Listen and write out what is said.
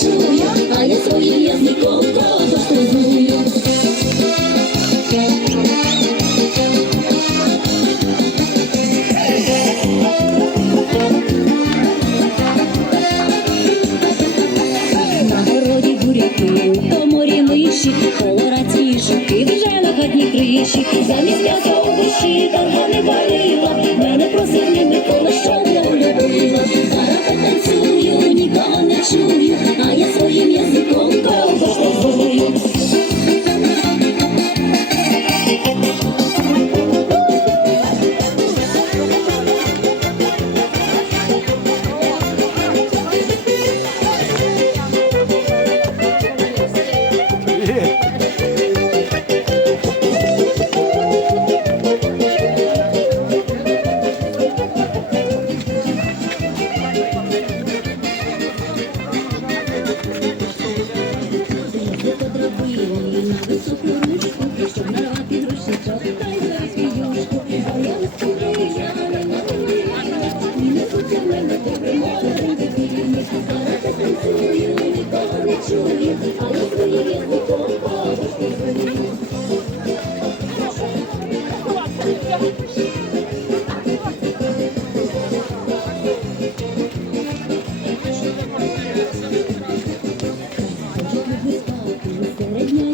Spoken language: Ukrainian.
а я своїм язиком кого. На городі буряки, то морі миші, колораті жуки на хатні криші, замість м'яса у душі, таргани варять. чоловік, а я своїм язиком. Середня